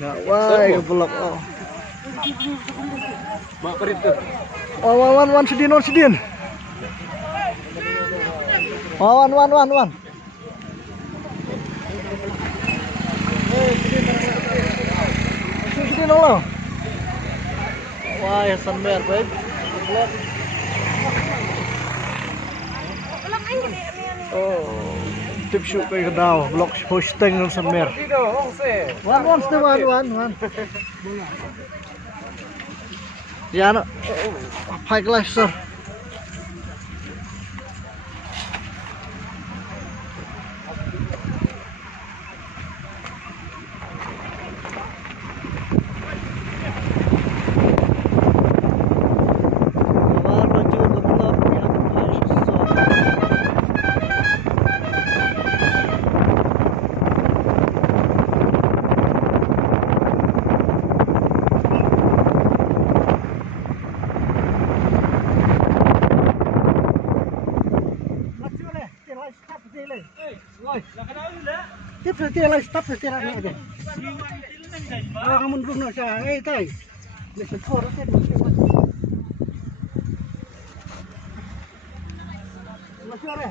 Nggak, wah, blok. Oh. Mak perintah. Wan, sedin. Wan. Sedin lo. Wah, ya sambar, baik. Blok. Oh, tip shoot kayak kedau, blok hosting ng sambar. Wan. Yan, high class sir. Tiếp theo tiền lại stop tiền lại nữa rồi. Kamu belum nak saya, tay. Mesti kau rasa masih ada.